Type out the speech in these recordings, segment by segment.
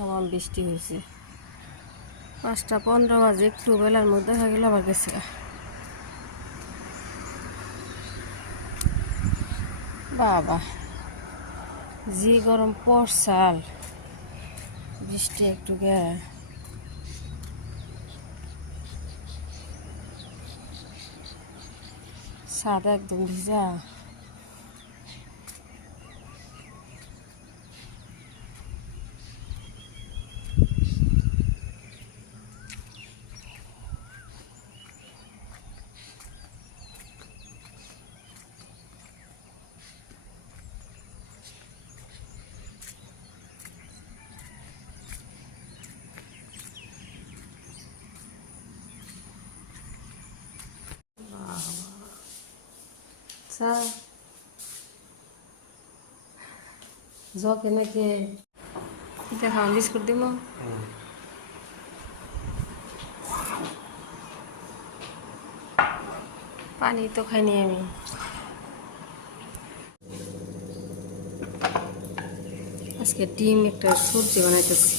কেমন বৃষ্টি হয়েছে। 5:15 বাজে, একটু বেলার মধ্যে হয়ে গেল আবার গেছে। বাবা জি গরম পড়ছাল, বৃষ্টি একটু গে ছাদ একদম ভিজা। জকে নাকি দেখা বিস্কুট দিব। পানি তো খাইনি আমি। আজকে ডিম একটা সবজি বানাইতেছি।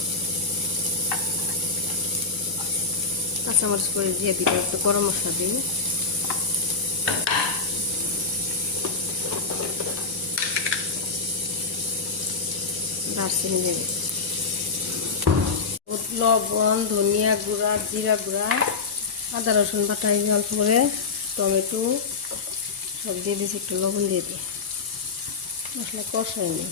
কাঁচামরিচ করে দিয়ে দিতে একটু গরম মশলা দিই। দারচিনি দেবে, লবণ, ধনিয়া গুঁড়া, জিরা গুঁড়া, আদা রসুন বাটা অল্প করে, টমেটো সব দিয়ে দিয়েছি। একটু লবণ দিয়ে দিই, মশলা কষাই নি।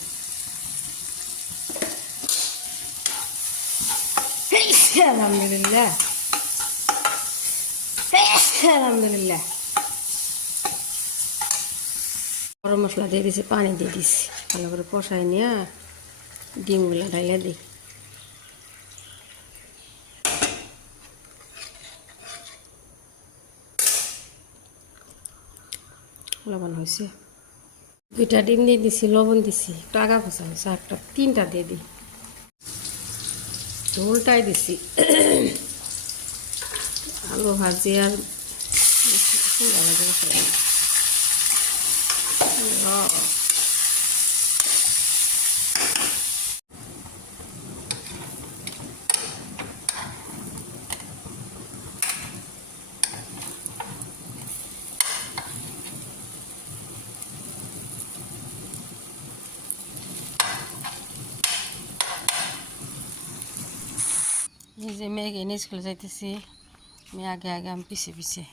আলহামদুলিল্লাহ আলহামদুলিল্লাহ। গরম মশলা দিয়ে দিয়েছি, পানি দিয়ে দিছি, ভালো করে কষাই নিয়ে ডিমগুলো ঢাইলে দিই। লবণ হয়েছে, 2টা ডিম দিয়ে দিছি, লবণ দিছি, টাকা ফসা হয়েছে, একটা 3টা দিয়ে দিই। ঝোলটাই দিছি, আলু ভাজি আর এই যে মেয়েকে নিয়ে স্কুলে যাইতেছি, মেয়ে আগে আগে আমি পিছিয়ে পিছিয়ে।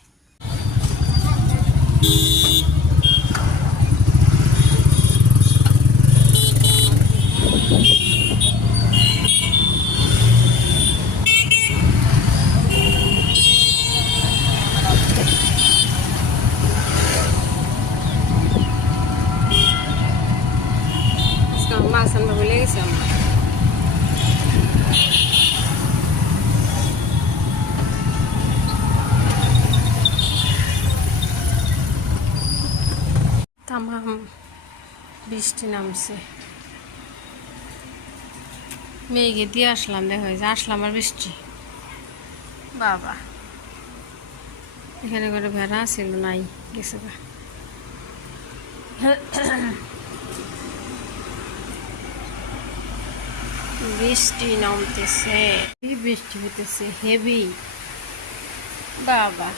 মাছ আনবা বলে গেছি আমরা। তামাম বৃষ্টি নামছে, মেয়েকে দিয়ে আসলাম, দেখা হয়েছে আসলাম আর বৃষ্টি। বাবা এখানে করে ভেড়া ছিল, নাই গেছে। বৃষ্টি নামতেছে, বৃষ্টি হইতেছে হেভি। বাবা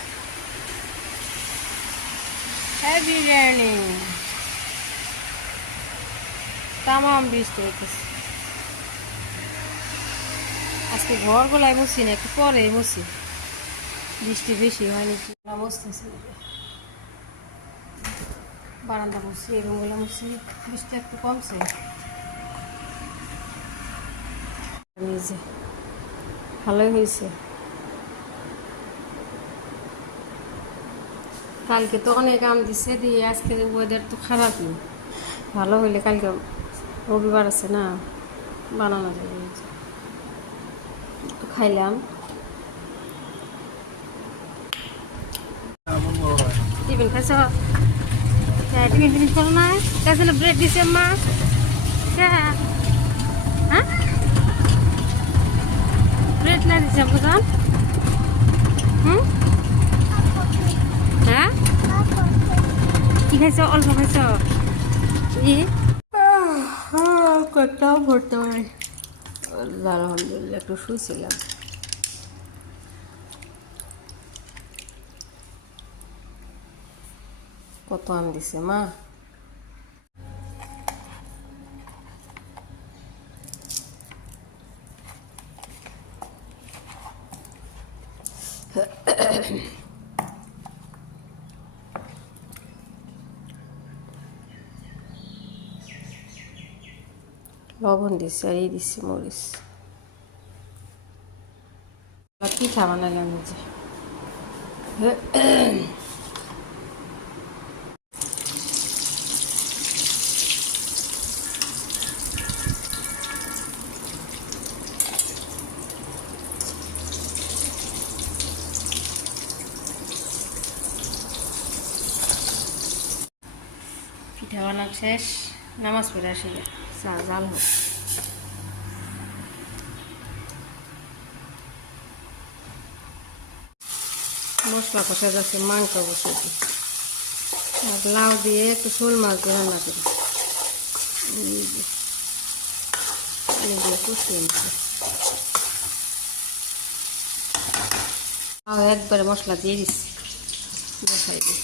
হেভি রেনিং, তামাম বৃষ্টি হইতেছে। আজকে ঘরগুলাই মুছি না, একটু পরে মুছি, বৃষ্টি বেশি হয়নি। বসতেছে বারান্দা মুছি, এরকমগুলো মুছি, বৃষ্টি একটু কমছে। নিজে ভালোই হয়েছে। কালকে তো অনেক আম দিছে দিয়ে, আজকে ওয়েদার তো খারাপই, ভালো হইলে কালকে রবিবার আছে না, বানানো যাবে। তো খাইলাম। টিফিন খাইছ? টিফিন টিফিন করো না? কাছে ব্রেড দিছে মা, হ্যাঁ ব্রেড না দিছে বুঝান। হ্যাঁ কি খাইছ? অল্প খাইছ? কয়েকটাও ভরতে পারে। আলহামদুলিল্লাহ একটু শুয়েছিলাম। কত আম দিছে মা? লবণ দিছি আর এই দিছি মরিচ। পিঠা বানালাম যে পিঠা বানানো শেষ, নামাজ পড়ে আসি চা জাল হোক। মশলা কষা যাচ্ছে, মাংস বসে দিই আর লাউ দিয়ে একটু শোল মাছ দিয়ে রান্না করি। কষিয়ে নিচ্ছি, একবারে মশলা দিয়ে দিচ্ছি, বসাই দিই।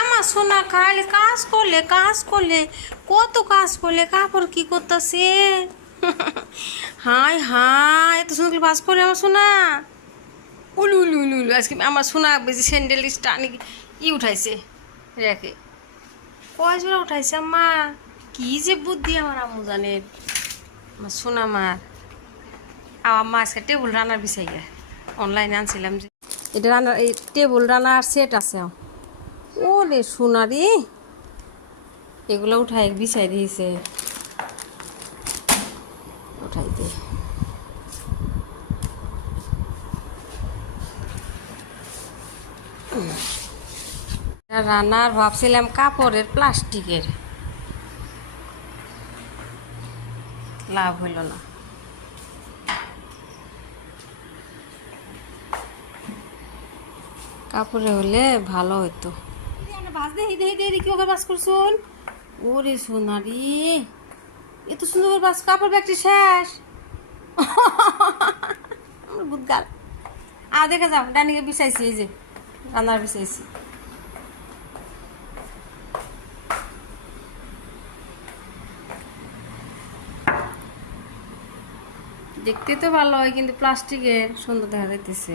আমার সোনা খালি কাজ করলে কত কাজ করলে, কাপড় কি করতেছে, হাই হাই এত সুন্দর কাজ করে আমার সোনা। উলু উলু উলু উলু আজকে আমার সোনা বেশি স্যান্ডেল টানি উঠাইছে রেখে, কয় জোড়া উঠাইছে আম্মা, কি যে বুদ্ধি আমার আম্মু জানে। আমার সোনা মার আম্মা আজকে টেবিল রান্নার বিছাইয়া অনলাইনে আনছিলাম যে, এটা রান্নার এই টেবিল রান্নার সেট আছে। ও রে সোনারি, এগুলো উঠাই বিছাই দিয়েছে, উঠাইতে রান্নার ভাবছিলাম কাপড়ের প্লাস্টিকের, লাভ হইল না। কাপড়ে হলে ভালো হইতো। কি ওকে বাস করছুন, ওরে সোনারি এত সুন্দর বাস, কাপড় ব্যাগটি শেষ। বুধগাল দেখে যাও, ডানিকে বিছাইছি, এই যে রান্নার বিছাইছি। দেখতে তো ভালো হয় কিন্তু প্লাস্টিকের সুন্দর দেখা যাইতেছে।